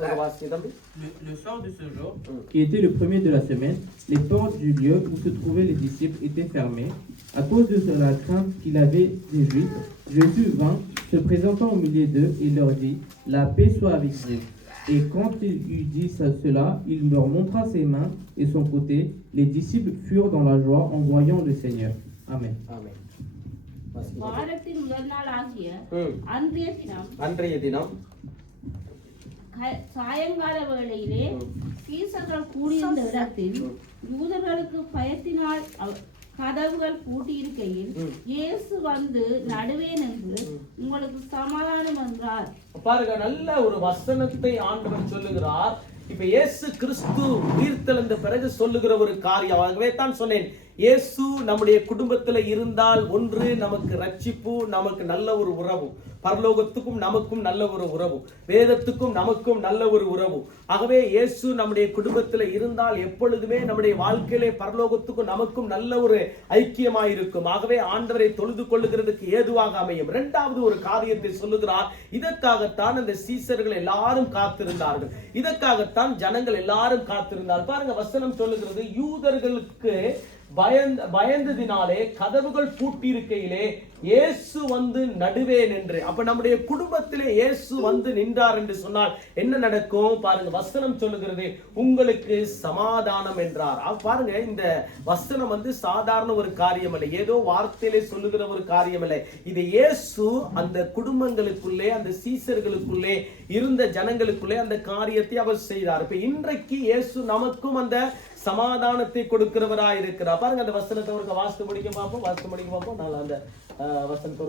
Le soir de ce jour, qui était le premier de la semaine, les portes du lieu où se trouvaient les disciples étaient fermées. À cause de la crainte qu'il avait des Juifs, Jésus vint, se présentant au milieu d'eux, et leur dit, « La paix soit avec vous. » Et quand il eut dit cela, il leur montra ses mains et son côté. Les disciples furent dans la joie en voyant le Seigneur. Amen. Amen. வாரத்தின் முதல் நாள் ஆகிய அன்றைய தினம் சாயங்கால வேளையிலே சீசர்கள் கூடியிருந்த இடத்தில் யூதர்களுக்கு பயத்தினால் கதவுகள் பூட்டியிருக்கையில் இயேசு வந்து நடுவே நின்று உங்களுக்கு சமாதானம் என்றார். பாருங்க, நல்ல ஒரு வசனத்தை ஆண்டவர் சொல்லுகிறார். இப்ப இயேசு கிறிஸ்து உயிர்த்தெழுந்த பிறகு சொல்லுகிற ஒரு காரியம். ஆகவே தான் சொன்னேன், இயேசு நம்முடைய குடும்பத்துல இருந்தால் ஒன்று நமக்கு ரட்சிப்பு, நமக்கு நல்ல ஒரு உறவு, பரலோகத்துக்கும் நமக்கும் நல்ல ஒரு உறவு, வேதத்துக்கும் நமக்கும் நல்ல ஒரு உறவு. ஆகவே இயேசு நம்முடைய குடும்பத்துல இருந்தால் எப்பொழுதுமே நம்முடைய வாழ்க்கையிலே பரலோகத்துக்கும் நமக்கும் நல்ல ஒரு ஐக்கியமாயிருக்கும். ஆகவே ஆண்டவரை தொழுது கொள்ளுகிறதுக்கு ஏதுவாக அமையும். இரண்டாவது ஒரு காரியத்தை சொல்லுகிறார். இதற்காகத்தான் அந்த சீசர்கள் எல்லாரும் காத்திருந்தார்கள், இதற்காகத்தான் ஜனங்கள் எல்லாரும் காத்திருந்தார்கள். பாருங்க, வசனம் சொல்லுகிறது, யூதர்களுக்கு பயந்ததினாலே கதவுகள் பூட்டி இருக்கையிலே இயேசு வந்து நடுவே நின்று. அப்ப நம்முடைய குடும்பத்திலே இயேசு வந்து நின்றார் என்று சொன்னால் என்ன நடக்கும்? பாருங்க, வசனம் சொல்லுகிறது, உங்களுக்கு சமாதானம் என்றார். பாருங்க, இந்த வசனம் வந்து சாதாரண ஒரு காரியம் இல்லை, ஏதோ வார்த்தையிலே சொல்லுகிற ஒரு காரியம் இல்லை. இது இயேசு அந்த குடும்பங்களுக்குள்ளே, அந்த சீசர்களுக்குள்ளே இருந்த ஜனங்களுக்குள்ளே அந்த காரியத்தை அவர் செய்தார். இப்ப இன்றைக்கு இயேசு நமக்கும் அந்த சமாதானத்தை கொடுக்கிறவராய் இருக்கிறார். பாருங்க, அந்த வசனத்தை ஒரு வாசித்து முடிக்க பார்ப்போம். நான் அந்த வசனத்தை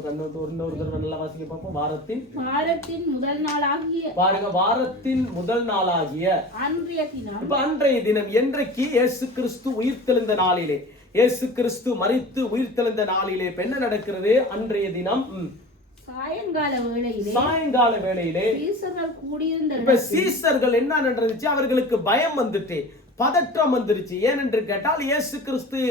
இன்னொரு தடவை நல்லா வாசிக்க பார்ப்போம். வாரத்தின் முதல் நாளாகிய, பாருங்க, வாரத்தின் முதல் நாளாகிய அன்றைய தினம். இப்ப அன்றைய தினம் என்றைக்கு? இயேசு கிறிஸ்து உயிர்த்தெழுந்த நாளிலே, இயேசு கிறிஸ்து மரித்து உயிர்த்தெழுந்த நாளிலே இப்ப என்ன நடக்கிறது? அன்றைய தினம் சாயங்கால வேளையிலே சீசர்கள் கூடியிருந்த. இப்ப சீசர்கள் என்ன நடந்துச்சு? அவர்களுக்கு பயம் வந்துட்டு, பதற்றம் வந்துருச்சு. ஏனென்று கேட்டால் இயேசு கிறிஸ்து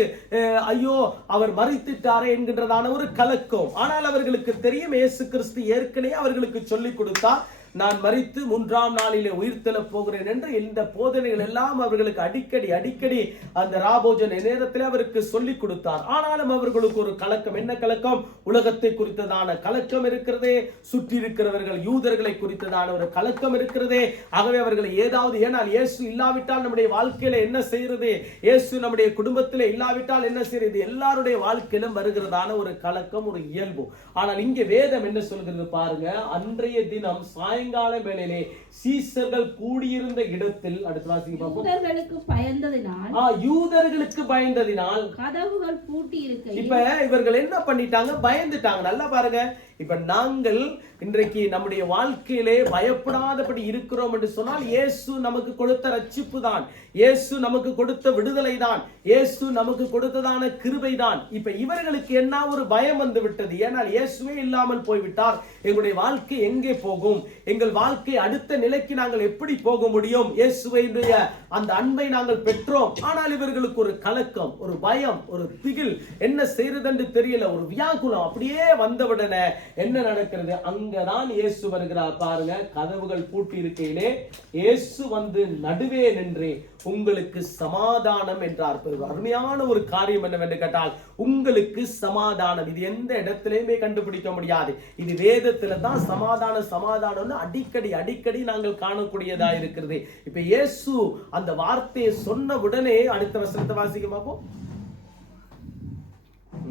ஐயோ அவர் மரித்துட்டாரே என்கின்றதான ஒரு கலக்கம். ஆனால் அவர்களுக்கு தெரியும், இயேசு கிறிஸ்து ஏற்கனவே அவர்களுக்கு சொல்லிக் கொடுத்தார், நான் மரித்து 3ஆம் நாளிலே உயிர்த்தெழப் போகிறேன் என்று. இந்த போதனைகள் எல்லாம் அவர்களுக்கு அடிக்கடி அந்த ராபோஜன நேரத்தில் அவருக்கு சொல்லிக் கொடுத்தார். ஆனாலும் அவர்களுக்கு ஒரு கலக்கம். என்ன கலக்கம்? உலகத்தை குறித்ததான கலக்கம் இருக்கிறதே, சுற்றி இருக்கிறவர்கள் யூதர்களை குறித்ததான ஒரு கலக்கம் இருக்கிறதே. ஆகவே அவர்கள் ஏதாவது, ஏனால் இயேசு இல்லாவிட்டால் நம்முடைய வாழ்க்கையில என்ன செய்யறது, இயேசு நம்முடைய குடும்பத்தில் இல்லாவிட்டால் என்ன செய்யறது, எல்லாருடைய வாழ்க்கையிலும் வருகிறதான ஒரு கலக்கம், ஒரு இயல்பு. ஆனால் இங்கே வேதம் என்ன சொல்கிறது பாருங்க, அன்றைய தினம் சாயங்கால வேளையிலே சீசர்கள் கூடியிருந்த இடத்தில், அடுத்த வாசிக்க பார்ப்போம், யூதர்களுக்கு பயந்ததினால் கதவுகள் பூட்டி இருக்க. இப்ப இவர்கள் என்ன பண்ணிட்டாங்க? பயந்துட்டாங்க. நல்லா பாருங்க, இப்ப நாங்கள் இன்றைக்கு நம்முடைய வாழ்க்கையிலே பயப்படாதபடி இருக்கிறோம் என்று சொன்னால் இயேசு நமக்கு கொடுத்த ரட்சிப்பு தான், இயேசு நமக்கு கொடுத்த விடுதலை தான், இயேசு நமக்கு கொடுத்ததான கிருபை தான். இப்ப இவர்களுக்கு என்ன ஒரு பயம் வந்து விட்டது. ஏனால் இயேசுவே இல்லாமல் போய்விட்டார், எங்களுடைய வாழ்க்கை எங்கே போகும், எங்கள் வாழ்க்கை அடுத்த நிலைக்கு நாங்கள் எப்படி போக முடியும்? இயேசுவையுடைய அந்த அன்பை நாங்கள் பெற்றோம், ஆனால் இவர்களுக்கு ஒரு கலக்கம், ஒரு பயம், ஒரு திகில், என்ன செய்யறது என்று தெரியல, ஒரு வியாகுலம் அப்படியே வந்தவுடனே என்ன நடக்கிறது? அங்கதான் இயேசு வருகிறார். பாருங்க, கதவுகள் பூட்டி இருக்கையிலே இயேசு வந்து நடுவே நின்று உங்களுக்கு சமாதானம் என்றார். அருமையான ஒரு காரியம் என்னவென்று கேட்டால், உங்களுக்கு சமாதானம். இது எந்த இடத்திலேயுமே கண்டுபிடிக்க முடியாது. இது வேதத்துல தான் சமாதானம் அடிக்கடி நாங்கள் காணக்கூடியதா இருக்கிறது. இப்ப இயேசு அந்த வார்த்தையை சொன்ன உடனே அடுத்த வசனத்தை வாசிக்க பார்ப்போம்.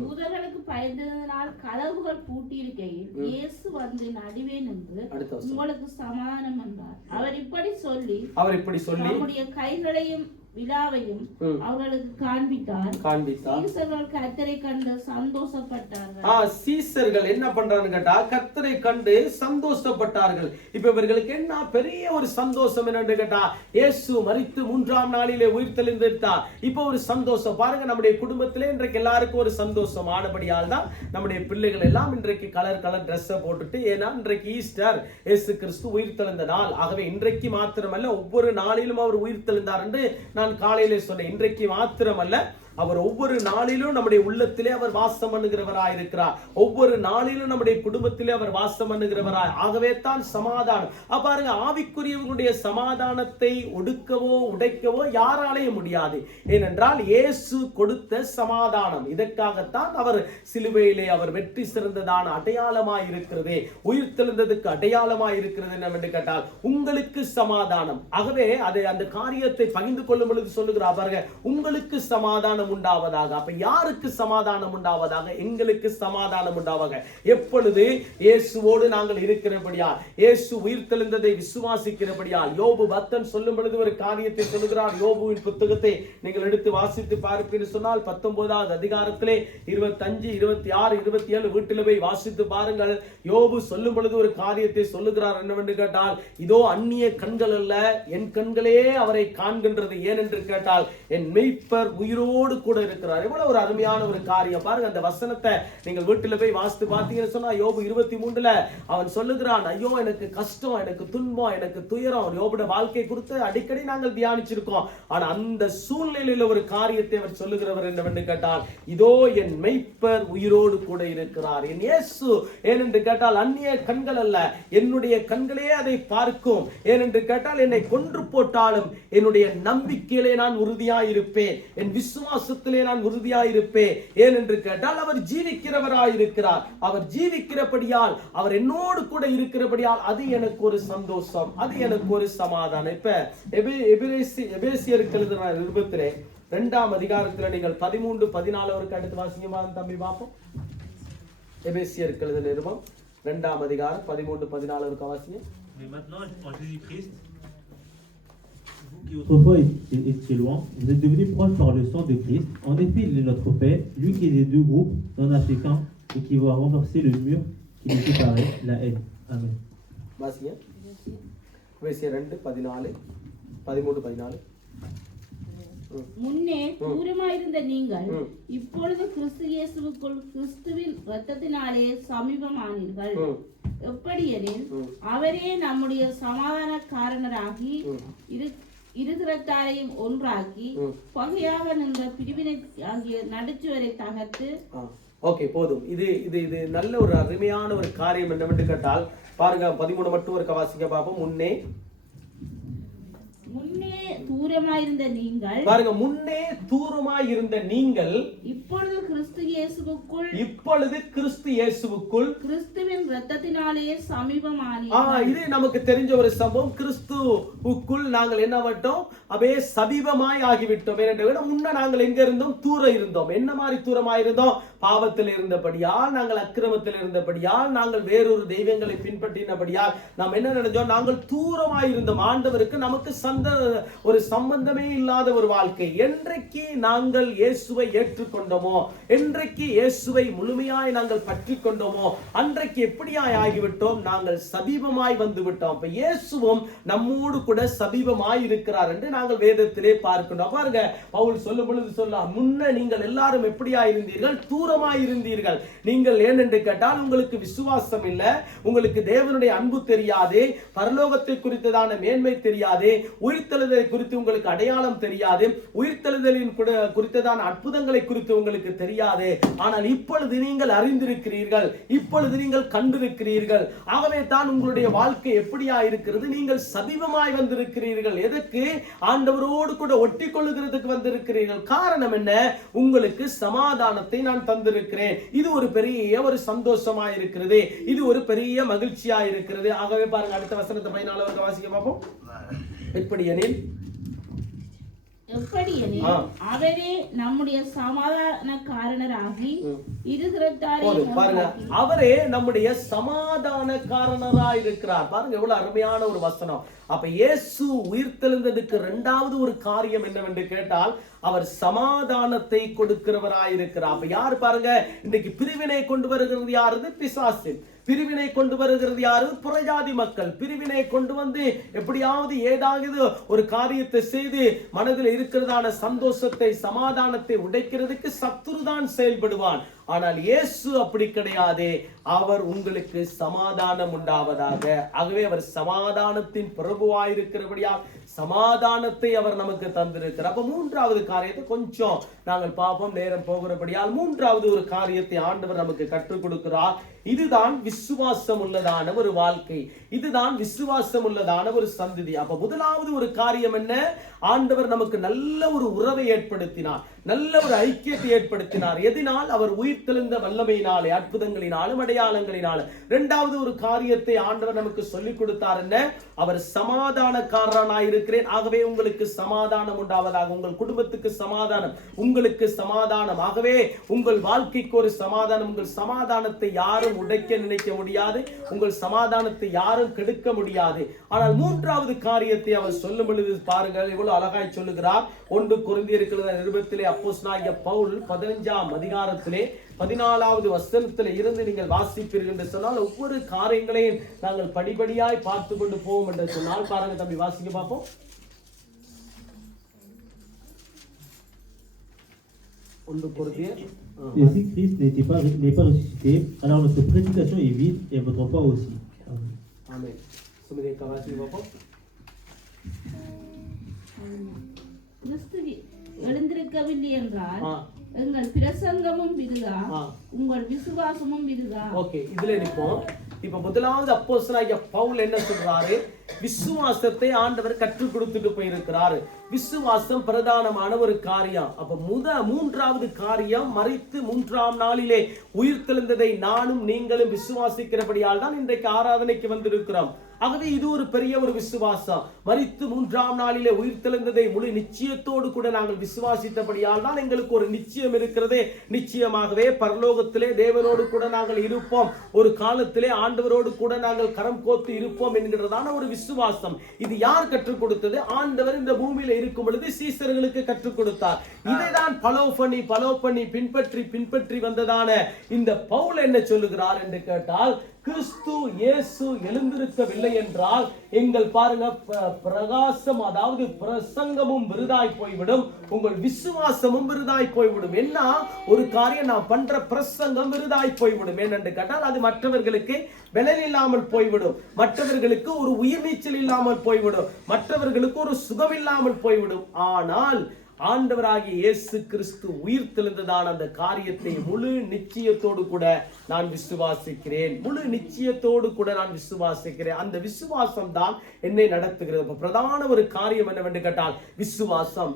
யூதர்களுக்கு பயந்ததினால் கதவுகள் பூட்டியிருக்கையில் இயேசு வந்து நடுவே நின்று உங்களுக்கு சமாதானம் என்றார். அவர் இப்படி சொல்லி நம்முடைய கைகளையும் விழாவையும் அவர்களுக்கு காண்பித்தார். சீசர்கள் கர்த்தரை கண்டு சந்தோஷப்பட்டார்கள். சீசர்கள் என்ன பண்றாங்க கேட்டா, கர்த்தரை கண்டு சந்தோஷப்பட்டார்கள். இப்ப இவர்களுக்கு என்ன பெரிய ஒரு சந்தோஷம் என்னன்னு கேட்டா, இயேசு மரித்து 3ஆம் நாளிலே உயிர்த்தெழுந்தார். இப்ப ஒரு சந்தோஷம். பாருங்க, நம்முடைய குடும்பத்திலே இன்றைக்கு எல்லாருக்கும் ஒரு சந்தோஷம். ஆனபடியால் தான் நம்முடைய பிள்ளைகள் எல்லாம் இன்றைக்கு கலர் ட்ரெஸ் போட்டுட்டு, ஏன்னா இன்றைக்கு ஈஸ்டர், இயேசு கிறிஸ்து உயிர்த்தெழுந்த நாள். ஆகவே இன்றைக்கு மாத்திரமல்ல, ஒவ்வொரு நாளிலும் அவர் உயிர்த்தெழுந்தார் என்று நான் காலையிலே சொன்னேன். இன்றைக்கு மாத்திரமல்ல, அவர் ஒவ்வொரு நாளிலும் நம்முடைய உள்ளத்திலே அவர் வாசம் பண்ணுகிறவராய் இருக்கிறார். ஒவ்வொரு நாளிலும் நம்முடைய குடும்பத்திலே அவர் வாசம் பண்ணுகிறவராய். ஆகவே தான் சமாதானம். பாருங்க, ஆவிக்குரியவர்களுடைய சமாதானத்தை ஒடுக்கவோ உடைக்கவோ யாராலையும் முடியாது. ஏனென்றால் இயேசு கொடுத்த சமாதானம். இதற்காகத்தான் அவர் சிலுவையிலே அவர் வெற்றி சிறந்ததான அடையாளமாய் இருக்கிறது, உயிர் தெழுந்ததுக்கு அடையாளமாய் இருக்கிறது என்னவென்று கேட்டால் உங்களுக்கு சமாதானம். ஆகவே அதை அந்த காரியத்தை பகிர்ந்து கொள்ளும் பொழுது சொல்லுகிறார் பாருங்க, உங்களுக்கு சமாதானம் உண்டாவதாக. அப்ப யாருக்கு சமாதானம் உண்டாவதாக? எங்களுக்கு சமாதானம் உண்டாவதாக. எப்பொழுது இயேசுவோடு நாங்கள் இருக்கிறபடியால், இயேசு உயிர் தெழுந்ததை விசுவாசிக்கிறபடியால். யோபு பக்தன் சொல்லும் பொழுது ஒரு காரியத்தை சொல்லுகிறார். யோபுவின் புத்தகத்தை நீங்கள் எடுத்து வாசித்து பார்ப்பீர்கள் சொன்னால் 19வது அதிகாரத்திலே 25, 26, 27 வீட்டில் போய் வாசித்து பாருங்கள். யோபு சொல்லும் பொழுது ஒரு காரியத்தை சொல்லுகிறார். என்னவென்று கேட்டால், இதோ அந்நிய கண்கள் அல்ல, என் கண்களே அவரை காண்கின்றது. ஏனென்று கேட்டால் என் மெய்ப்பர் உயிரோடு கூட இருக்கிறார். எவ்வளவு ஒரு அருமையான ஒரு காரியம் பாருங்க. அந்த வசனத்தை நீங்கள் வீட்டில் போய் வாசித்து பார்த்தீங்கன்னு சொன்னா, யோபு 23ல அவன் சொல்லுகிறான், ஐயோ எனக்கு கஷ்டம், எனக்கு துன்பம், எனக்கு துயரம். யோபுடைய வாழ்க்கை குறித்து அடிக்கடி நாங்கள் தியானிச்சிருக்கோம். ஆனா அந்த சூழ்நிலையில ஒரு காரியத்தை அவர் சொல்லுகிறவர் என்னவென்று கேட்டால், இதோ என் மெய்ப்பர் உயிரோடு கூட இருக்கிறார். என் இயேசு ஏனென்று கேட்டால் அந்நிய கண்கள் அல்ல, என்னுடைய கண்களே அதை பார்க்கும். ஏனென்று கேட்டால் என்னை கொன்று போட்டாலும் என்னுடைய நம்பிக்கையிலே நான் உறுதியாயிருப்பேன், என் விசுவாசத்திலே நான் உறுதியாயிருப்பேன். ஏனென்று கேட்டால் அவர் ஜீவிக்கிறவராயிருக்கிறார். அவர் ஜீவிக்கிறபடியால், அவர் என்னோடு கூட இருக்கிறபடியால் அது எனக்கு ஒரு சந்தோஷம், அது எனக்கு ஒரு சமாதானம். இப்ப எபேசியருக்கு எழுதின நிருபத்திலே 2ஆம் அதிகாரத்தில் நீங்கள் 13, 14 அடுத்து வாசிங்க தம்பி பார்ப்போம். எபேசியருக்கு எழுதின நிருபம் 2ஆம் அதிகாரம் 13, 14 வாசிங்க. Autrefois étiez loin, vous êtes devenus proches par le sang de Christ. En effet, il est notre paix, lui qui est des deux groupes, n'en a fait qu'un, et qui va renverser le mur qui nous séparait, la haine. Amen. வாசிங்க. எபேசியர் 2, 14, 13, 14. முன்னே தூரமாயிருந்த நீங்கள் இப்பொழுது கிறிஸ்து இயேசுவுக்குள் கிறிஸ்துவின் இரத்தத்தினாலே சமீபமானீர்கள். எப்படியெனில் அவரே நம்முடைய சமாதானக்காரனராகி இருதரத்தாரையும் ஒன்றாக்கி பகையாக நின்ற பிரிவினை ஆகிய நடுச்சுவரை தகர்த்து. ஓகே, போதும். இது நல்ல ஒரு அருமையான ஒரு காரியம் என்னவென்று கேட்டால் பாருங்க, 13 மட்டும் ஒரு வாசிக்க பார்ப்போம். முன்னே தூரமாயிருந்த நீங்கள், பாருங்க, முன்னே தூரமாயிருந்த நீங்கள் இப்பொழுது கிறிஸ்து இயேசுவுக்குள் கிறிஸ்துவின் இரத்தத்தினாலே சமீபமானீர்கள். இது நமக்கு தெரிஞ்ச ஒரு சம்பவம். கிறிஸ்துவுக்குள் நாங்கள் என்னவட்டோம்? அவே சமீபமாய் ஆகிவிட்டோம். ஏனென்றால் முன்ன நாங்கள் எங்க இருந்தோம்? தூரம் இருந்தோம். என்ன மாதிரி தூரமாயிருந்தோம்? பாவத்தில் இருந்தபடியால், நாங்கள் அக்கிரமத்தில் இருந்தபடியால், நாங்கள் வேறொரு தெய்வங்களை பின்பற்றினபடியால் நாம் என்ன நினைச்சோம்? நாங்கள் தூரமாயிருந்தோம். ஆண்டவருக்கு நமக்கு ஒரு சம்பந்தமே இல்லாத ஒரு வாழ்க்கை. என்றைக்கு நாங்கள் இயேசுவை ஏற்றுக்கொண்டோமோ, என்றைக்கு இயேசுவை முழுமையாய் நாங்கள் பற்றி கொண்டோமோ, அன்றைக்கு எப்படியாய் ஆகிவிட்டோம்? நாங்கள் சமீபமாய் வந்து விட்டோம். அப்ப இயேசுவும் நம்மோடு கூட சமீபமாய் இருக்கிறார் என்று நாங்கள் வேதத்திலே பார்க்கின்றோம். பாருங்க, பவுல் சொல்லும் பொழுது முன்ன நீங்கள் எல்லாரும் எப்படியாய் இருந்தீர்கள்? தூரமாய் இருந்தீர்கள். நீங்கள் ஏனென்று கேட்டால் உங்களுக்கு விசுவாசம் இல்லை, உங்களுக்கு தேவனுடைய அன்பு தெரியாது, பரலோகத்தை குறித்ததான மேன்மை தெரியாது, உயிர்த்தெழுதலை குறித்து உங்களுக்கு அடையாளம் தெரியாது, உயிர்த்தெழுதலின் குறித்ததான அற்புதங்களை குறித்து உங்களுக்கு தெரியாது. ஆனால் இப்பொழுது நீங்கள் அறிந்திருக்கிறீர்கள், இப்பொழுது நீங்கள் கண்டிருக்கிறீர்கள். ஆகவே தான் உங்களுடைய வாழ்க்கை எப்படியா இருக்கிறது? நீங்கள் சமீபமாய் வந்திருக்கிறீர்கள். எதற்கு? ஆண்டவரோடு கூட ஒட்டி கொள்ளுகிறதுக்கு வந்திருக்கிறீர்கள். காரணம் என்ன? உங்களுக்கு சமாதானத்தை நான் தந்திருக்கிறேன். இது ஒரு பெரிய ஒரு சந்தோஷமா இருக்கிறது, இது ஒரு பெரிய மகிழ்ச்சியா இருக்கிறது. ஆகவே பாருங்க, அடுத்த வசனத்தை 14 வாசிக்க பார்ப்போம். எப்படியெனில் அவரே நம்முடைய சமாதானக்காரனராகி அவரே நம்முடைய சமாதானக்காரனராய் இருக்கிறார். பாருங்க எவ்வளவு அருமையான ஒரு வசனம். அப்ப இயேசு உயிர்த்தெழுந்ததுக்கு 2வது ஒரு காரியம் என்னவென்று கேட்டால் அவர் சமாதானத்தை கொடுக்கிறவராய் இருக்கிறார். அப்ப யாரு பாருங்க, இன்னைக்கு பிரிவினை கொண்டு வருகிறது யாரு? பிசாசு. பிரிவினை கொண்டு வருகிறது யாரு? புறஜாதி மக்கள். பிரிவினை கொண்டு வந்து எப்படியாவது ஏதாவது ஒரு காரியத்தை செய்து மனதில் இருக்கிறதான சந்தோஷத்தை, சமாதானத்தை உடைக்கிறதுக்கு சத்துருதான் செயல்படுவான். ஆனால் இயேசு அப்படி கிடையாது. அவர் உங்களுக்கு சமாதானம் உண்டாவதாக. ஆகவே அவர் சமாதானத்தின் பிரபுவாயிருக்கிறபடியால் சமாதானத்தை அவர் நமக்கு தந்திருக்கிறார். அப்ப மூன்றாவது காரியத்தை கொஞ்சம் நாங்கள் பார்ப்போம், நேரம் போகிறபடியால். மூன்றாவது ஒரு காரியத்தை ஆண்டவர் நமக்கு கற்றுக் கொடுக்கிறார். இதுதான் விசுவாசம் உள்ளதான ஒரு வாழ்க்கை, இதுதான் விசுவாசம் உள்ளதான ஒரு சந்ததி. அப்ப முதலாவது ஒரு காரியம் என்ன? ஆண்டவர் நமக்கு நல்ல ஒரு உறவை ஏற்படுத்தினார், நல்ல ஒரு ஐக்கியத்தை ஏற்படுத்தினார். எதினால்? அவர் உயிர்த்தெழுந்த வல்லமையினாலே, அற்புதங்களினாலும் அடையாளங்களினாலும். இரண்டாவது ஒரு காரியத்தை ஆண்டவர் நமக்கு சொல்லிக் கொடுத்தார். என்ன? அவர் சமாதானக்காரனாய் இருக்கிறேன், ஆகவே உங்களுக்கு சமாதானம் உண்டாவதாக. உங்கள் குடும்பத்துக்கு சமாதானம், உங்களுக்கு சமாதானம். ஆகவே உங்கள் வாழ்க்கைக்கு ஒரு சமாதானம். உங்கள் சமாதானத்தை யாரும் உடைக்க நினைக்க முடியாது, உங்கள் சமாதானத்தை யாரும் கெடுக்க முடியாது. ஆனால் மூன்றாவது காரியத்தை அவர் சொல்லும் பொழுது பாருங்கள், இவ்வளவு அழகாய் சொல்லுகிறார். 1 கொரிந்தியர் நிருபத்திலே அப்போஸ்தலனாகிய பவுல் 15ஆம் அதிகாரத்திலே 14வது வசனத்திலே இருந்து நீங்கள் வாசிப்பீர்கள் என்று சொன்னால், ஒவ்வொரு காரியங்களையும் நாங்கள் படிப்படியாய் பார்த்து கொண்டு போவோம் என்று சொன்னால், பாருங்க தம்பி, வாசிக்க பார்ப்போம். 1 கொரிந்தியர். Et si Christ n'est pas ressuscité, alors notre prédication est vide et votre foi aussi. Amen. சுமதியக்கா வாசிக்க பார்ப்போம். கிறிஸ்து எழுந்திருக்கவில்லை என்றால் எங்கள் பிரசங்கமும் விருதா, உங்கள் விசுவாசமும் விருதா. ஓகே, இதுல நிப்போம். இப்ப முதலாவது அப்போஸ்தலனாகிய பவுல் என்ன சொல்றாரு? விசுவாசத்தை ஆண்டவர் கற்றுக் கொடுத்துட்டு போயிருக்கிறாரு. விசுவாசம் பிரதானமான ஒரு காரியம். அப்ப மூன்றாவது காரியம், மரித்து 3ஆம் நாளிலே உயிர்த்தெழுந்ததை நானும் நீங்களும் விசுவாசிக்கிறபடியால் தான் இன்றைக்கு ஆராதனைக்கு வந்திருக்கிறோம். ஆகவே இது ஒரு பெரிய ஒரு விசுவாசம். மரித்து 3ஆம் நாளிலே உயிர்த்தெழுந்ததை முழு நிச்சயத்தோடு கூட நாங்கள் விசுவாசித்தபடியால் தான் எங்களுக்கு ஒரு நிச்சயம் இருக்கிறது. நிச்சயமாகவே பரலோகத்திலே தேவனோடு கூட நாங்கள் இருப்போம், ஒரு காலத்திலே ஆண்டவரோடு கூட நாங்கள் கரம் கோத்து இருப்போம் என்கிறதான ஒரு விசுவாசம். இது யார் கற்றுக் கொடுத்தது? ஆண்டவர் இந்த பூமியில இருக்கும் பொழுது சீசர்களுக்கு கற்றுக் கொடுத்தார். இதைதான் பலோ பண்ணி பின்பற்றி வந்ததான இந்த பவுல் என்ன சொல்லுகிறார் என்று கேட்டால், கிறிஸ்து இயேசு எழுந்திருக்கவில்லை என்றால் எங்கள் பாருங்க பிரகாசம், அதாவது பிரசங்கமும் விருதாய் போய்விடும், உங்கள் விசுவாசமும் விருதாய் போய்விடும். என்ன ஒரு காரியம் நான் பண்ற பிரசங்கம் விருதாய் போய்விடும். ஏனென்று கேட்டால் அது மற்றவர்களுக்கு பலன் இல்லாமல் போய்விடும், மற்றவர்களுக்கு ஒரு உயிர் நீச்சல் இல்லாமல் போய்விடும், மற்றவர்களுக்கு ஒரு சுகம் இல்லாமல் போய்விடும். ஆனால் ஆண்டவராகிய இயேசு கிறிஸ்து உயிர்த்தெழுந்ததான அந்த காரியத்தை முழு நிச்சயத்தோடு கூட நான் விசுவாசிக்கிறேன், முழு நிச்சயத்தோடு கூட நான் விசுவாசிக்கிறேன். அந்த விசுவாசம் தான் என்னை நடத்துகிறது. பிரதான ஒரு காரியம் என்னவென்று கேட்டால் விசுவாசம்.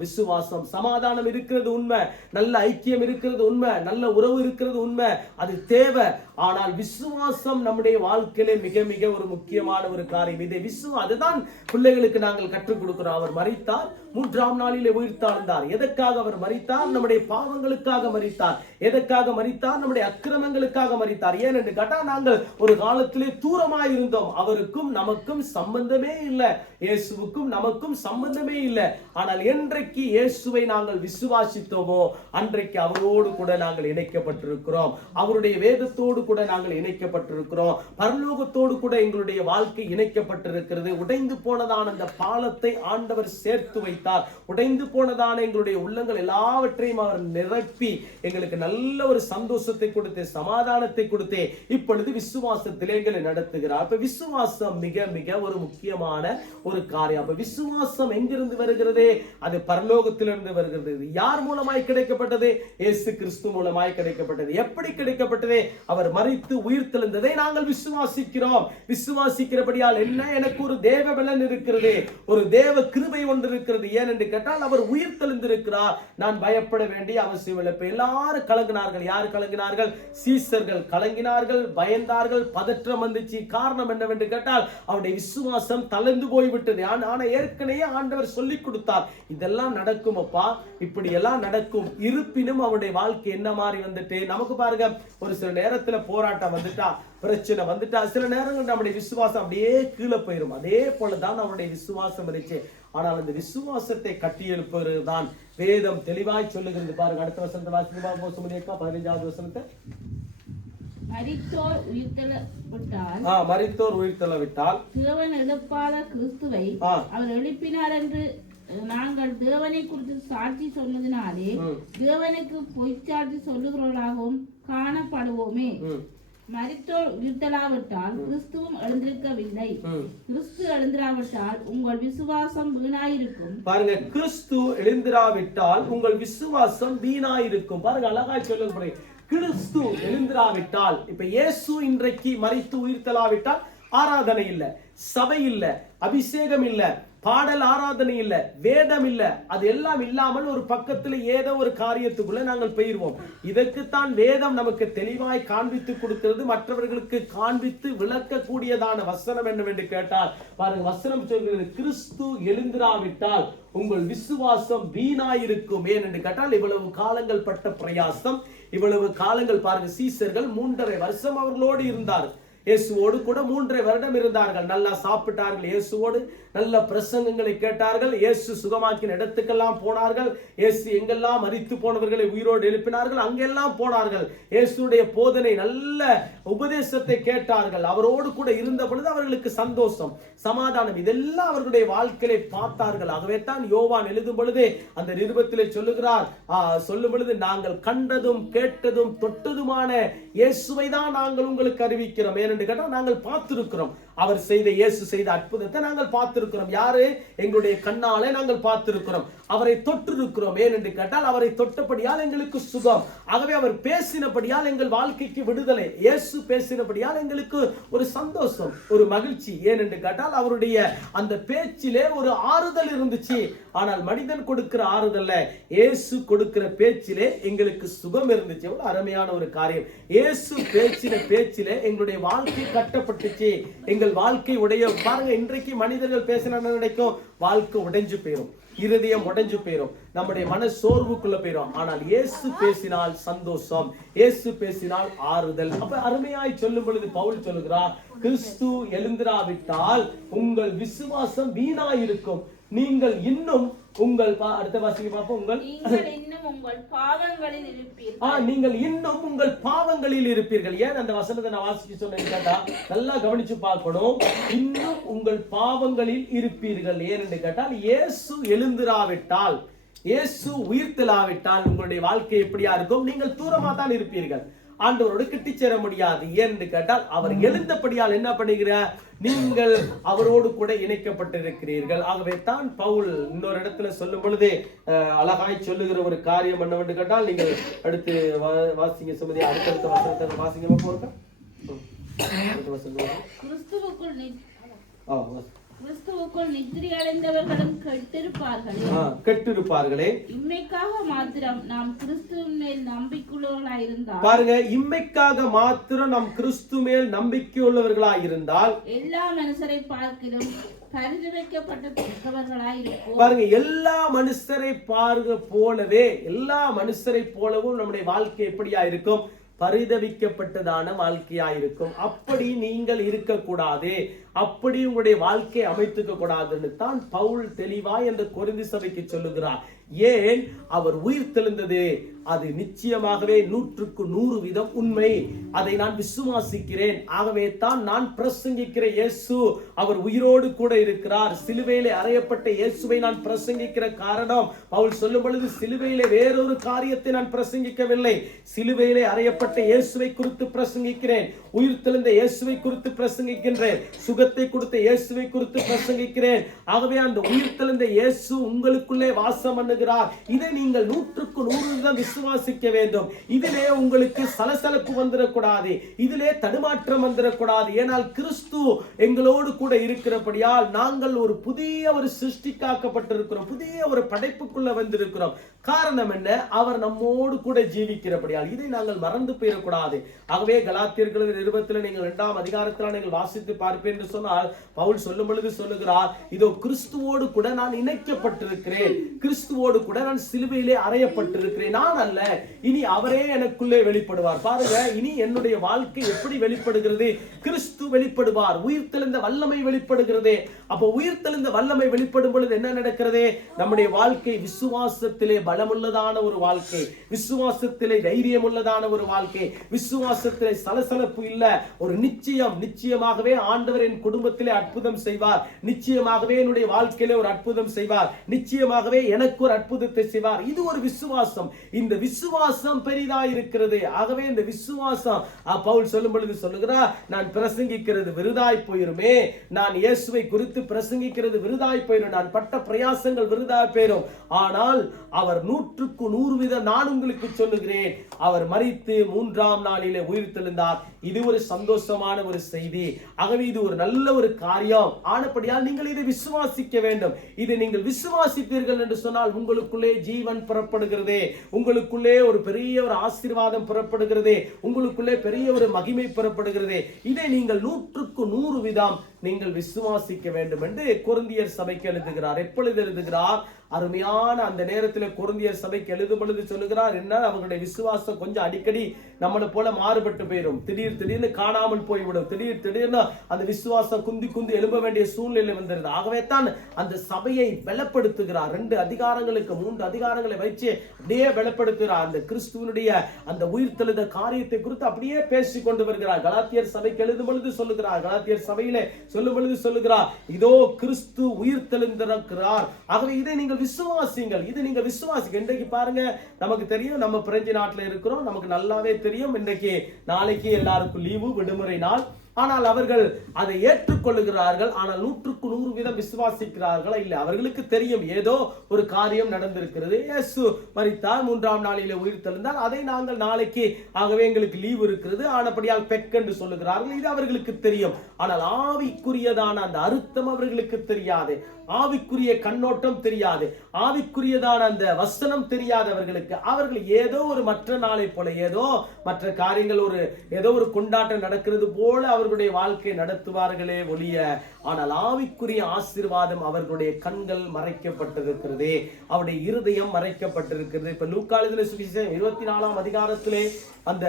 சமாதானம் இருக்கிறது உண்மை, நல்ல ஐக்கியம் இருக்கிறது உண்மை, நல்ல உறவு இருக்கிறது உண்மை, அது தேவை. ஆனால் விசுவாசம் நம்முடைய வாழ்க்கையிலே மிக மிக ஒரு முக்கியமான ஒரு காரியம். இதை அதுதான் பிள்ளைகளுக்கு நாங்கள் கற்றுக் கொடுக்கிறோம். அவர் மரித்தார், 3ஆம் நாளிலே உயிர்த்தெழுந்தார். எதற்காக அவர் மரித்தார்? நம்முடைய பாவங்களுக்காக மரித்தார். எதற்காக மரித்தார்? நம்முடைய அக்கிரமங்களுக்காக மரித்தார். ஏன் என்று கேட்டால், நாங்கள் ஒரு காலத்திலே தூரமாய் இருந்தோம், அவருக்கும் நமக்கும் சம்பந்தமே இல்லை, இயேசுவுக்கும் நமக்கும் சம்பந்தமே இல்லை. ஆனால் என்றைக்கு இயேசுவை நாங்கள் விசுவாசித்தோமோ அன்றைக்கு அவரோடு கூட நாங்கள் இணைக்கப்பட்டிருக்கிறோம், அவருடைய வேதத்தோடு கூட நாங்கள் இணைக்கப்பட்டிருக்கிறோம், பரலோகத்தோடு கூட எங்களுடைய வாழ்க்கை இணைக்கப்பட்டிருக்கிறது. உடைந்து போனதான அந்த பாலத்தை ஆண்டவர் சேர்த்து வைத்தார். உடைந்து போனதான எங்களுடைய உள்ளங்கள் எல்லாவற்றையும் அவர் நிரப்பி எங்களுக்கு நல்ல ஒரு சந்தோஷத்தை கொடுத்து சமாதானத்தை கொடுத்து இப்பொழுது விசுவாசத்திலே எங்களை நடத்துகிறார். அப்ப விசுவாசம் மிக மிக ஒரு முக்கியமான ஒரு காரியம். அப்ப விசுவாசம் எங்கிருந்து வருகிறது? அது பரலோகத்திலிருந்து வருகிறது. யார் மூலமாய் கிடைக்கப்பட்டது? இயேசு கிறிஸ்து மூலமாய் கிடைக்கப்பட்டது. எப்படி கிடைக்கப்பட்டது? அவர் மரித்து உயிர்த்தெழுந்ததை நாங்கள் விசுவாசிக்கிறோம். விசுவாசிக்கிறபடியால் என்ன? எனக்கு ஒரு தேவ பலன் இருக்கிறது, ஒரு தேவ கிருபை ஒன்று இருக்கிறது. ஏன் என்று கேட்டால் அவர் உயிர்த்தெழுந்திருக்கிறார், நான் பயப்பட வேண்டிய அவசியம் இல்லை. இப்ப எல்லாரும் கலங்கினார்கள். யார் கலங்கினார்கள்? சீசர்கள் கலங்கினார்கள், பயந்தார்கள், பதற்றம் வந்துச்சு. காரணம் என்னவென்று கேட்டால் அவருடைய விசுவாசம் தளர்ந்து போய்விட்டது. ஆனா ஏற்கனவே ஆண்டவர் சொல்லிக் கொடுத்தார், இதெல்லாம் நடக்கும் அப்பா, இப்படி எல்லாம் நடக்கும். இருப்பினும் அவருடைய வாழ்க்கை என்ன மாதிரி வந்துட்டு நமக்கு பாருங்க, ஒரு சில நேரத்துல போராட்டம் வந்துட்டா, பிரச்சனை வந்துட்டா, சில நேரங்கள் நம்முடைய விசுவாசம் அப்படியே கீழே போயிடும். அதே போலதான் அவருடைய விசுவாசம் இருந்துச்சு. ஆனால் அந்த விசுவாசத்தை கட்டி எழுப்புவது தான் வேதம் தெளிவாய் சொல்லுகிறது. பாருங்க, அடுத்த வசனத்தை வாசிக்க பார்ப்போம். சுமதியக்கா 15வது வசனத்தை. மரித்தோர் உயிர்த்தெழவிட்டால் தேவன் எழுப்பாத கிறிஸ்துவை அவர் எழுப்பினார் என்று நாங்கள் தேவனை குறித்து சாட்சி சொன்னதினாலே தேவனுக்கு பொய்ச்சாட்சி சொல்லுகிறவர்களாகவும் காணப்படுவோமே. மரித்தோர் உயிர்த்தெழாவிட்டால் கிறிஸ்துவும் எழுந்திருக்கவில்லை. கிறிஸ்து எழுந்திராவிட்டால் உங்கள் விசுவாசம் வீணாயிருக்கும். பாருங்க, கிறிஸ்து எழுந்திராவிட்டால் உங்கள் விசுவாசம் வீணாயிருக்கும். பாருங்க, அழகாய் சொல்லப்படுகிறது. கிறிஸ்து எழுந்திராவிட்டால், இப்ப இயேசு இன்றைக்கு மரித்து உயிர்த்தெழாவிட்டால் ஆராதனை இல்ல, சபை இல்ல, அபிஷேகம் இல்ல, பாடல் ஆராதனை இல்ல, வேதம் இல்ல, அது எல்லாம் இல்லாமல் ஒரு பக்கத்துல ஏதோ ஒரு காரியத்துக்குள்ள நாங்கள் போயிருவோம். இதற்குத்தான் வேதம் நமக்கு தெளிவாய் காண்பித்து கொடுக்கிறது, மற்றவர்களுக்கு காண்பித்து விளக்கக்கூடியதான வசனம் என்னவென்று கேட்டால் பாருங்க, வசனம் சொல்கிறது, கிறிஸ்து எழுந்திராவிட்டால் உங்கள் விசுவாசம் வீணாயிருக்கும். ஏன் என்று கேட்டால், இவ்வளவு காலங்கள் பட்ட பிரயாசம், இவ்வளவு காலங்கள் பாருங்க, சீசர்கள் 3.5 வருஷம் அவர்களோடு இருந்தார். இயேசுவோடு கூட 3.5 வருடம் இருந்தார்கள். நல்லா சாப்பிட்டார்கள், இயேசுவோடு நல்ல பிரசங்கங்களை கேட்டார்கள், இயேசு சுகமாக்கின இடத்துக்கெல்லாம் போனார்கள், இயேசு எங்கெல்லாம் மரித்து போனவர்களை உயிரோடு எழுப்பினார்கள் அங்கெல்லாம் போனார்கள், இயேசுடைய போதனை நல்ல உபதேசத்தை கேட்டார்கள். அவரோடு கூட இருந்த பொழுது அவர்களுக்கு சந்தோஷம், சமாதானம், இதெல்லாம் அவர்களுடைய வாழ்க்கையை பார்த்தார்கள். ஆகவே தான் யோவான் எழுதும் பொழுதே அந்த நிருபத்திலே சொல்லும் பொழுது, நாங்கள் கண்டதும் கேட்டதும் தொட்டதுமான இயேசுவை தான் நாங்கள் உங்களுக்கு அறிவிக்கிறோம். ஏனென்று கேட்டால், நாங்கள் பார்த்திருக்கிறோம், அவர் செய்த, இயேசு செய்த அற்புதத்தை நாங்கள் பார்த்திருக்கிறோம். யாரு? எங்களுடைய கண்ணாலே நாங்கள் பார்த்திருக்கிறோம். அவரை தொட்டிருக்கிறோம். ஏனென்று கேட்டால், அவரை தொட்டபடியால் எங்களுக்கு சுகம். ஆகவே அவர் பேசினபடியால் எங்கள் வாழ்க்கைக்கு விடுதலை. இயேசு பேசினபடியால் எங்களுக்கு ஒரு சந்தோஷம், ஒரு மகிழ்ச்சி. ஏனென்று கேட்டால், அவருடைய அந்த பேச்சிலே ஒரு ஆறுதல் இருந்துச்சு. ஆனால் மனிதன் கொடுக்கிற ஆறுதல்ல, இயேசு கொடுக்கிற பேச்சிலே எங்களுக்கு சுகம் இருந்துச்சு. எவ்வளவு அருமையான ஒரு காரியம்! இயேசு பேச்சிலே எங்களுடைய வாழ்க்கை கட்டப்பட்டுச்சு, எங்கள் வாழ்க்கை உடைய. பாருங்க, இன்றைக்கு மனிதர்கள் பேசின நினைக்கும் வாழ்க்கை உடைஞ்சு போயிடும், இருதயம் உடைஞ்சு போயிடும், நம்முடைய மன சோர்வுக்குள்ள போயிடும். ஆனால் இயேசு பேசினால் சந்தோஷம், இயேசு பேசினால் ஆறுதல். அப்ப அருமையாய் சொல்லும் பொழுது பவுல் சொல்லுகிறார், கிறிஸ்து எழுந்திராவிட்டால் உங்கள் விசுவாசம் வீணாயிருக்கும். நீங்கள் இன்னும் உங்கள் அடுத்த வாசிக்க பார்ப்போம், நீங்கள் இன்னும் உங்கள் பாவங்களில் இருப்பீர்கள். நீங்கள் இன்னும் உங்கள் பாவங்களில் இருப்பீர்கள். ஏன் அந்த வசனத்தை நான் வாசிக்க சொன்னேன்னு கேட்டா, நல்லா கவனிச்சு பார்க்கணும். இன்னும் உங்கள் பாவங்களில் இருப்பீர்கள். ஏன்னு கேட்டால், இயேசு எழுந்திராவிட்டால், இயேசு உயிர்த்தெழாவிட்டால் உங்களுடைய வாழ்க்கை எப்படியா இருக்கும்? நீங்கள் தூரமா தான் இருப்பீர்கள், ஆண்டவரோடு கிட்டி சேர முடியாது. ஏன்னு கேட்டால், அவர் எழுந்தபடியால் என்ன பண்ணுகிறார்? நீங்கள் அவரோடு கூட இணைக்கப்பட்டிருக்கிறீர்கள். ஆகவே தான் பவுல் இன்னொரு இடத்துல சொல்லும் பொழுது அழகாய் சொல்லுகிற ஒரு காரியம் என்னவென்று கேட்டால், நீங்கள் அடுத்து வாசிங்க சுமதி, அடுத்தடுத்த வசனத்தை வாசிங்க போறோம். கிறிஸ்துவுக்குள் நித்திரை அடைந்தவர்களும் கெட்டிருப்பார்களே. இம்மைக்காக மாத்திரம் நாம் கிறிஸ்துவின் மேல் நம்பிக்கையுள்ளவர்களாயிருந்தால், பாருங்க, இம்மைக்காக மாத்திரம் நாம் கிறிஸ்து மேல் நம்பிக்கையுள்ளவர்களாயிருந்தால் எல்லா மனுஷரை பார்க்கிலும் பரிந்துரைக்கப்பட்டவர்களாயிருப்போம். பாருங்க, எல்லா மனுஷரை போலவே, எல்லா மனுஷரை போலவும் நம்முடைய வாழ்க்கை எப்படியா இருக்கும்? பரிதவிக்கப்பட்டதான வாழ்க்கையாயிருக்கும். அப்படி நீங்கள் இருக்கக்கூடாது, அப்படி உங்களுடைய வாழ்க்கையை அமைத்துக்க கூடாதுன்னு தான் பவுல் தெளிவாய் அந்த கொரிந்தி சபைக்கு சொல்லுகிறார். ஏன்? அவர் உயிர் தெழுந்தது அது நிச்சயமாகவே 100% உண்மை. அதை நான் விசுவாசிக்கிறேன். ஆகவே தான் நான் பிரசங்கிக்கிற இயேசு அவர் உயிரோடு கூட இருக்கிறார். சிலுவையிலே அறையப்பட்ட இயேசுவை நான் பிரசங்கிக்கிற காரணம், பவுல் சொல்லும் பொழுது, சிலுவையிலே வேறொரு காரியத்தை நான் பிரசங்கிக்கவில்லை, சிலுவையிலே அறையப்பட்ட இயேசுவை குறித்து பிரசங்கிக்கிறேன், உயிர் தெழுந்த இயேசுவை குறித்து பிரசங்கிக்கின்றேன், சுகத்தை கொடுத்த இயேசுவை குறித்து பிரசங்கிக்கிறேன். ஆகவே அந்த உயிர் தெழுந்த இயேசு உங்களுக்குள்ளே வாசம் பண்ணுகிறார். இதை நீங்கள் 100% விசுவாசிக்க வேண்டும். இதிலே உங்களுக்கு சலசலப்பு வந்துடக்கூடாது, இதிலே தடுமாற்றம் வந்துடக்கூடாது. ஏனால் கிறிஸ்து எங்களோடு கூட இருக்கிறபடியால் நாங்கள் ஒரு புதிய ஒரு சிருஷ்டிக்காக்கப்பட்டிருக்கிறோம், புதிய ஒரு படைப்புக்குள்ள வந்திருக்கிறோம். காரணம் என்ன? அவர் நம்மோடு கூட ஜீவிக்கிறபடியால். இதை நாங்கள் மறந்து போயிடக்கூடாது. ஆகவே கலாத்தியர்களின் நிருபத்தில் நீங்கள் 2ஆம் அதிகாரத்தில் நீங்கள் வாசித்து பார்ப்பேன் என்று சொன்னால், பவுல் சொல்லும் பொழுது சொல்லுகிறார், இதோ கிறிஸ்துவோடு கூட நான் இணைக்கப்பட்டிருக்கிறேன், கிறிஸ்துவோடு கூட நான் சிலுவையிலே அறையப்பட்டிருக்கிறேன். நான் அல்ல, இனி அவரே எனக்குள்ளே வெளிப்படுவார். பாருங்க, இனி என்னுடைய வாழ்க்கை எப்படி வெளிப்படுகிறது? கிறிஸ்து வெளிப்படுவார், உயிர்த்தெழுந்த வல்லமை வெளிப்படுகிறது. அப்போ உயிர்த்தெழுந்த வல்லமை வெளிப்படும் பொழுது என்ன நடக்கிறது? நம்முடைய வாழ்க்கை விசுவாசத்திலே பலமுள்ளதான ஒரு வாழ்க்கை, விசுவாசத்திலே தைரியம் உள்ளதான ஒரு வாழ்க்கை, விசுவாசத்திலே சலசலப்பு இல்ல, ஒரு நிச்சயமாகவே ஆண்டவர் என் குடும்பத்திலே அற்புதம் செய்வார், நிச்சயமாகவே என்னுடைய வாழ்க்கையிலே ஒரு அற்புதம் செய்வார், நிச்சயமாகவே எனக்கு ஒரு அற்புதத்தை செய்வார். இது ஒரு விசுவாசம். இந்த விசுவாசம் பெரிதாய் இருக்கிறது. ஆகவே இந்த விசுவாசம் பவுல் சொல்லும் பொழுது சொல்லுகிறார், நான் பிரசங்கிக்கிறது விருதாய் போயிருமே, நான் இயேசுவை குறித்து பிரசங்கிக்கிறது விருதாய் போயிரும், நான் பட்ட பிரயாசங்கள் விருதாய் போயிரும். ஆனால் அவர் 100% நான் உங்களுக்கு சொல்லுகிறேன், அவர் மரித்து 3ஆம் நாளிலே உயிர்த்தெழுந்தார். இது ஒரு சந்தோஷமான ஒரு செய்தி. ஆகவே இது ஒரு நல்ல ஒரு காரியம். ஆனபடியால் நீங்கள் இதை விசுவாசிக்க வேண்டும். இதை நீங்கள் விசுவாசித்தீர்கள் என்று சொன்னால் உங்களுக்குள்ளே ஜீவன் புறப்படுகிறதே, உங்களுக்குள்ளே ஒரு பெரிய ஒரு ஆசீர்வாதம் புறப்படுகிறதே, உங்களுக்குள்ளே பெரிய ஒரு மகிமை புறப்படுகிறதே. இதை நீங்கள் 100% நீங்கள் விசுவாசிக்க வேண்டும் என்று கொரிந்தியர் சபைக்கு எழுதுகிறார். எப்பொழுது எழுதுகிறார்? அருமையான அந்த நேரத்தில் கொரிந்தியர் சபைக்கு எழுதும் பொழுது சொல்லுகிறார், என்ன அவர்களுடைய விசுவாசம் கொஞ்சம் அடிக்கடி நம்மளை போல மாறுபட்டு போயிடும், திடீர்னு காணாமல் போய்விடும், திடீர்னு அந்த விசுவாசம் குந்தி எழும்ப வேண்டிய சூழ்நிலை வந்துருது. ஆகவே தான் அந்த சபையை பலப்படுத்துகிறார். 2 அதிகாரங்களுக்கு 3 அதிகாரங்களை வச்சு அப்படியே பலப்படுத்துகிறார். அந்த கிறிஸ்துவனுடைய அந்த உயிர்த்தெழுந்த காரியத்தை குறித்து அப்படியே பேசிக் கொண்டு வருகிறார். கலாத்தியர் சபைக்கு எழுதும் பொழுது சொல்லுகிறார், கலாத்தியர் சபையிலே சொல்லும் பொழுது சொல்லுகிறார், இதோ கிறிஸ்து உயிர்த்தெழுந்திருக்கிறார். ஆகவே இதை நீங்கள் விசுவாசிங்கள், இது நீங்க விசுவாசிங்க. இன்றைக்கு பாருங்க, நமக்கு தெரியும் நம்ம பிரெஞ்சு நாட்டில் இருக்கிறோம், நமக்கு நல்லாவே தெரியும் இன்றைக்கு நாளைக்கு எல்லாருக்கும் லீவு, விடுமுறை நாள். ஆனால் அவர்கள் அதை ஏற்றுக்கொள்ளுகிறார்கள். ஆனால் 100% விசுவாசிக்கிறார்களா? இல்லை. அவர்களுக்கு தெரியும் ஏதோ ஒரு காரியம் நடந்திருக்கிறது, இயேசு மரித்தார், 3ஆம் நாளிலே உயிர்த்தெழுந்தார், அதை நாங்கள் நாளைக்கு, ஆகவே எங்களுக்கு லீவ் இருக்கிறது, ஆனபடியால் பெக் என்று சொல்லுகிறார்கள். இது அவர்களுக்கு தெரியும். ஆனால் ஆவிக்குரியதான அந்த அர்த்தம் அவர்களுக்கு தெரியாது, ஆவிக்குரிய கண்ணோட்டம் தெரியாது, ஆவிக்குரியதான அந்த வசனம் தெரியாதவர்களுக்கு அவர்கள் ஏதோ ஒரு மற்ற நாளை போல, ஏதோ மற்ற காரியங்கள், ஏதோ ஒரு கொண்டாட்டம் நடக்கிறது போல அவர்களுடைய வாழ்க்கை நடத்துவார்களே ஒழிய, ஆனால் ஆவிக்குரிய ஆசீர்வாதம் அவர்களுடைய கண்கள் மறைக்கப்பட்டிருக்கிறதே, அவருடைய இருதயம் மறைக்கப்பட்டிருக்கிறது. இப்ப லூக்கா எழுதின சுவிசேஷம் 24ஆம் அதிகாரத்திலே அந்த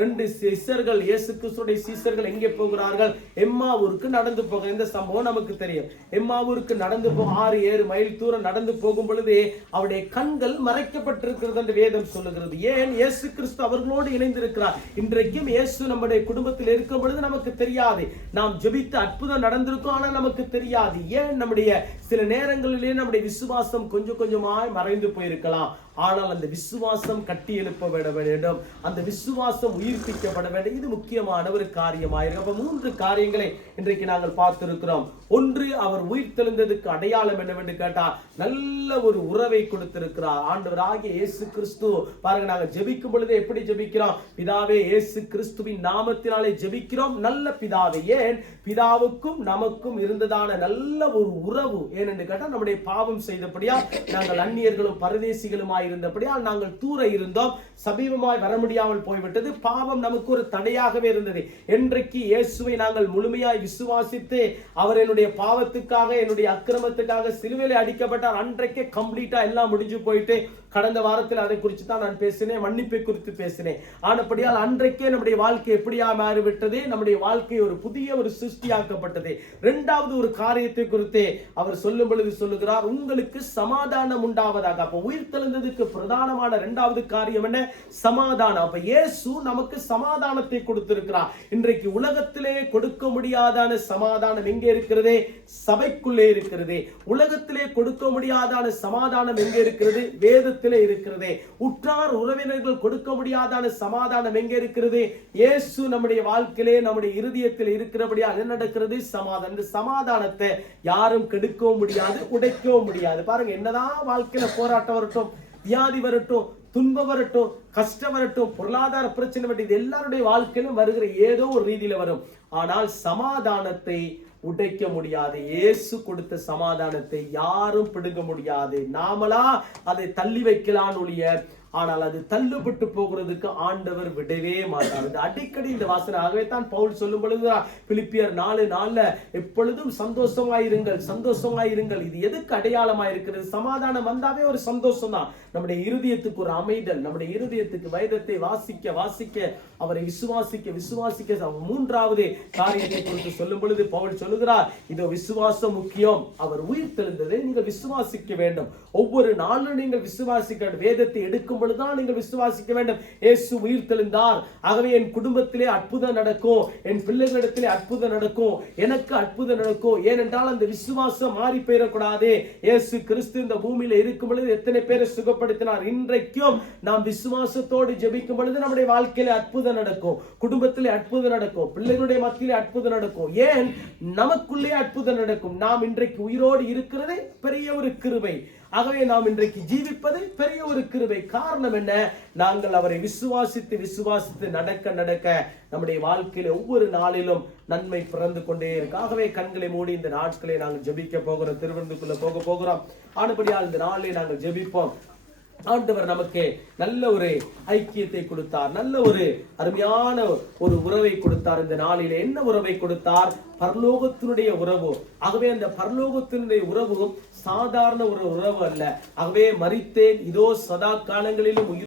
2 சீசர்கள், இயேசு கிறிஸ்துவின் சீசர்கள் எங்கே போகிறார்கள்? எம்மாவூருக்கு நடந்து போக. இந்த சம்பவம் நமக்கு தெரியும். எம்மாவூருக்கு நடந்து போக 6-7 மைல் தூரம் நடந்து போகும் பொழுது அவருடைய கண்கள் மறைக்கப்பட்டிருக்கிறது என்று வேதம் சொல்லுகிறது. ஏன்? இயேசு கிறிஸ்து அவர்களோடு இணைந்திருக்கிறார். இன்றைக்கும் இயேசு நம்முடைய குடும்பத்தில் இருக்கும் பொழுது நமக்கு தெரியாது. நாம் ஜெபித்த அற்புதம் நடந்திருக்கும், ஆனால் நமக்கு தெரியாது. ஏன்? நம்முடைய சில நேரங்களிலே நம்முடைய விசுவாசம் கொஞ்சம் கொஞ்சமாய் மறைந்து போயிருக்கலாம். ஆனால் அந்த விசுவாசம் கட்டி எழுப்பப்பட வேண்டும், அந்த விசுவாசம் உயிர்ப்பிக்கப்பட வேண்டும். இது முக்கியமான ஒரு காரியமாயிருக்கு. அப்ப 3 காரியங்களை இன்றைக்கு நாங்கள் பார்த்திருக்கிறோம். ஒன்று, அவர் உயிர்த்தெழுந்ததுக்கு அடையாளம் என்னவென்று கேட்டால் நல்ல ஒரு உறவை கொடுத்திருக்கிறார். ஆண்டவராகிய இயேசு கிறிஸ்து பாருங்க, நாங்கள் ஜெபிக்கும் பொழுது எப்படி ஜெபிக்கிறோம்? பிதாவே, இயேசு கிறிஸ்துவின் நாமத்தினாலே ஜெபிக்கிறோம் நல்ல பிதாவே. ஏன்? பிதாவுக்கும் நமக்கும் இருந்ததான நல்ல ஒரு உறவு. ஏனென்று கேட்டால் நம்முடைய பாவம் செய்தபடியா நாங்கள் அந்நியர்களும் பரதேசிகளுமாய் இருந்தபடியால் நாங்கள் தூர இருந்தோம், சமீபமாய் வர முடியாமல் போய்விட்டது. பாவம் நமக்கு ஒரு தடையாகவே இருந்தது. என்றைக்கு இயேசுவை நாங்கள் முழுமையாய் விசுவாசித்து அவர் என்னுடைய பாவத்துக்காக, என்னுடைய அக்கிரமத்துக்காக சிலுவையிலே அடிக்கப்பட்டார், அன்றைக்கே கம்ப்ளீட்டா எல்லாம் முடிஞ்சு போயிட்டு, கடந்த வாரத்தில் அதை குறித்து தான் நான் பேசினேன், மன்னிப்பை குறித்து பேசினேன். ஆனபடியால் அன்றைக்கே நம்முடைய வாழ்க்கை எப்படியா மாறிவிட்டது? நம்முடைய வாழ்க்கை ஒரு புதிய ஒரு சிருஷ்டியாக்கப்பட்டது. 2வது ஒரு காரியத்தை குறித்து அவர் சொல்லும் பொழுது சொல்லுகிறார், உங்களுக்கு சமாதானம் உண்டாவதாக. அப்ப உயிர்த்தெழுந்ததுக்கு பிரதானமான 2வது காரியம் என்ன? சமாதானம். அப்ப இயேசு நமக்கு சமாதானத்தை கொடுத்திருக்கிறார். இன்றைக்கு உலகத்திலே கொடுக்க முடியாதான சமாதானம் எங்கே இருக்கிறது? சபைக்குள்ளே இருக்கிறது. உலகத்திலே கொடுக்க முடியாதான சமாதானம் எங்கே இருக்கிறது? வேதத்திலே இருக்கிறது. உற்றார் உறவினர்கள் கொடுக்க முடியாதான சமாதானம் எங்கே இருக்கிறது? இயேசு நம்முடைய வாழ்க்கையிலே, நம்முடைய இருதயத்தில் இருக்கிறபடியா என்ன நடக்கிறது? சமாதானம். இந்த சமாதானத்தை யாரும் கெடுக்கவும் முடியாது, உடைக்கவும் முடியாது. பாருங்க, என்னதான் வாழ்க்கையில போராட்டம் வரட்டும், வியாதி வரட்டும், துன்பம் வரட்டும், கஷ்டம் வரட்டும், பொருளாதார பிரச்சனை வரட்டும், இது எல்லாருடைய வாழ்க்கையிலும் வருகிற ஏதோ ஒரு ரீதியில வரும். ஆனால் சமாதானத்தை உடைக்க முடியாது. இயேசு கொடுத்த சமாதானத்தை யாரும் பிடுங்க முடியாது. நாமளா அதை தள்ளி வைக்கலாம் ஒழிய, ஆனால் அது தள்ளுபட்டு போகிறதுக்கு ஆண்டவர் விடவே மாட்டார். அடிக்கடி இந்த வாசனை. ஆகவே தான் பவுல் சொல்லும் பொழுது பிலிப்பியர் 4:4 எப்பொழுதும் சந்தோஷமாயிருங்கள், சந்தோஷமாயிருங்கள். இது எதுக்கு அடையாளமாயிருக்கிறது? சமாதானம் வந்தாவே ஒரு சந்தோஷம் தான். நம்முடைய இருதயத்துக்கு ஒரு அமைதல், நம்முடைய இருதயத்துக்கு வேதத்தை வாசிக்க வாசிக்க, அவரை விசுவாசிக்க விசுவாசிக்க. 3வது காரியத்தை குறித்து சொல்லும் பொழுது பவுல் சொல்லுகிறார், இதோ விசுவாசம் முக்கியம். அவர் உயிர்த்தெழுந்ததை நீங்கள் விசுவாசிக்க வேண்டும். ஒவ்வொரு நாளும் நீங்கள் விசுவாசிக்க. வேதத்தை எடுக்கும் அப்பொழுதுதான் நீங்கள் விசுவாசிக்க வேண்டும். இயேசு உயிர்த்தெழுந்தார், ஆகவே என் குடும்பத்திலே அற்புதம் நடக்கும், என் பிள்ளைகளிடத்திலே அற்புதம் நடக்கும், எனக்கு அற்புதம் நடக்கும். ஏனென்றால் அந்த விசுவாசம் மாறி போயிடக்கூடாது. இயேசு கிறிஸ்து இந்த பூமியில இருக்கும் பொழுது எத்தனை பேரை சுகப்படுத்தினார். இன்றைக்கும் நாம் விசுவாசத்தோடு ஜெபிக்கும் பொழுது நம்முடைய வாழ்க்கையில அற்புதம் நடக்கும், குடும்பத்திலே அற்புதம் நடக்கும், பிள்ளைகளுடைய மத்தியிலே அற்புதம் நடக்கும். ஏன்? நமக்குள்ளே அற்புதம் நடக்கும். நாம் இன்றைக்கு உயிரோடு இருக்கிறதே பெரிய ஒரு கிருபை. ஆகவே நாம் இன்றைக்கு ஜீவிப்பது பெரிய ஒரு கிருபை. காரணம் என்ன? நாங்கள் அவரை விசுவாசித்து விசுவாசித்து நடக்க நடக்க நம்முடைய வாழ்க்கையில ஒவ்வொரு நாளிலும் நன்மை பிறந்து கொண்டே இருக்கு. ஆகவே கண்களை மூடி இந்த நாட்களை நாங்கள் ஜெபிக்க போகிறோம், திருவிருந்துக்குள்ள போகிறோம். ஆனபடியால் இந்த நாளிலே நாங்கள் ஜெபிப்போம். ஆண்டவர் நமக்கு நல்ல ஒரு ஐக்கியத்தை கொடுத்தார், நல்ல ஒரு அருமையான ஒரு உறவை கொடுத்தார். இந்த நாளிலே என்ன உறவை கொடுத்தார்? பரலோகத்தினுடைய உறவு. ஆகவே அந்த பரலோகத்தினுடைய உறவு சாதாரண ஒரு உறவு அல்ல. ஆகவே மரித்தேன், இதோ சதா காலங்களிலும்